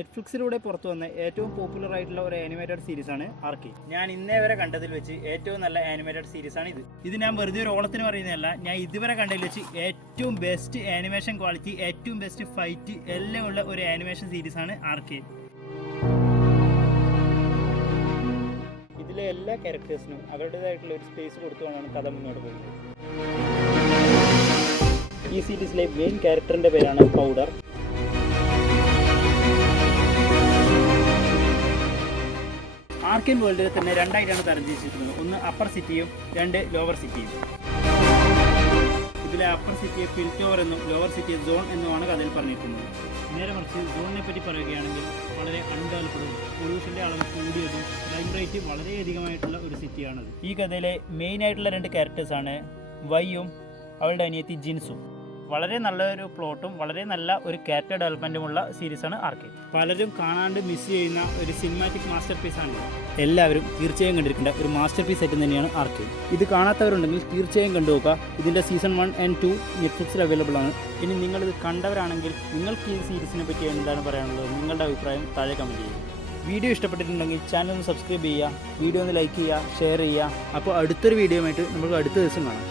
നെറ്റ്ഫ്ലിക്സിലൂടെ പുറത്തു വന്ന ഏറ്റവും പോപ്പുലർ ആയിട്ടുള്ള ഒരു ആനിമേറ്റഡ് സീരീസാണ് ആർക്കേൻ. ഞാൻ ഇന്നേ വരെ കണ്ടതിൽ വെച്ച് ഏറ്റവും നല്ല ആനിമേറ്റഡ് സീരീസാണ് ഇത്. ഇത് ഞാൻ വെറുതെ ഒരു ഓളത്തിന് പറയുന്നതല്ല, ഞാൻ ഇതുവരെ കണ്ടതിൽ വെച്ച് ഏറ്റവും ബെസ്റ്റ് ആനിമേഷൻ ക്വാളിറ്റി, ഏറ്റവും ബെസ്റ്റ് ഫൈറ്റ് എല്ലാം ഉള്ള ഒരു ആനിമേഷൻ സീരീസാണ് ആർക്കേൻ. ഇതിലെ എല്ലാ ക്യാരക്ടേഴ്സിനും അവരുടേതായിട്ടുള്ള ഒരു സ്പേസ് കൊടുത്തുകൊണ്ടാണ് കഥ മുന്നോട്ട് പോകുന്നത്. ഈ സീരീസിലെ മെയിൻ ക്യാരക്ടറിൻ്റെ പേരാണ് പൗഡർ. ആർക്കേൻ വേൾഡിൽ തന്നെ രണ്ടായിട്ടാണ് തരംതിരിച്ചിരിക്കുന്നത്. ഒന്ന് അപ്പർ സിറ്റിയും രണ്ട് ലോവർ സിറ്റിയും. ഇതിലെ അപ്പർ സിറ്റിയെ പിൽറ്റോവർ എന്നും ലോവർ സിറ്റിയെ സോൺ എന്നുമാണ് കഥയിൽ പറഞ്ഞിരിക്കുന്നത്. നേരെ മറിച്ച് സോണിനെ പറ്റി പറയുകയാണെങ്കിൽ വളരെ അൺഡെവലപ്ഡും പൊല്യൂഷൻ്റെ അളവ് കൂടിയതും ക്രൈം റേറ്റ് വളരെയധികമായിട്ടുള്ള ഒരു സിറ്റിയാണത്. ഈ കഥയിലെ മെയിനായിട്ടുള്ള രണ്ട് ക്യാരക്ടേഴ്സാണ് വൈയും അവളുടെ അനിയത്തി ജിൻസും. വളരെ നല്ലൊരു പ്ലോട്ടും വളരെ നല്ല ഒരു ക്യാരക്ടർ ഡെവലപ്മെൻറ്റുമുള്ള സീരീസാണ് ആർക്കേൻ. പലരും കാണാണ്ട് മിസ് ചെയ്യുന്ന ഒരു സിനിമാറ്റിക് മാസ്റ്റർ പീസാണ്. എല്ലാവരും തീർച്ചയായും കണ്ടിരിക്കേണ്ട ഒരു മാസ്റ്റർ പീസ് ആയിട്ട് തന്നെയാണ് ആർക്കേൻ. ഇത് കാണാത്തവരുണ്ടെങ്കിൽ തീർച്ചയായും കണ്ടുനോക്കുക. ഇതിൻ്റെ സീസൺ 1 and 2 നെറ്റ്ഫ്ലിക്സിൽ അവൈലബിൾ ആണ്. ഇനി നിങ്ങളിത് കണ്ടവരാണെങ്കിൽ നിങ്ങൾക്ക് ഈ സീരീസിനെ പറ്റി എന്താണ് പറയാനുള്ളത്, നിങ്ങളുടെ അഭിപ്രായം താഴെ കമൻറ്റ് ചെയ്യുക. വീഡിയോ ഇഷ്ടപ്പെട്ടിട്ടുണ്ടെങ്കിൽ ചാനൽ ഒന്ന് സബ്സ്ക്രൈബ് ചെയ്യുക, വീഡിയോ ഒന്ന് ലൈക്ക് ചെയ്യുക, ഷെയർ ചെയ്യുക. അപ്പോൾ അടുത്തൊരു വീഡിയോ ആയിട്ട് നമുക്ക് അടുത്ത ദിവസം കാണാം.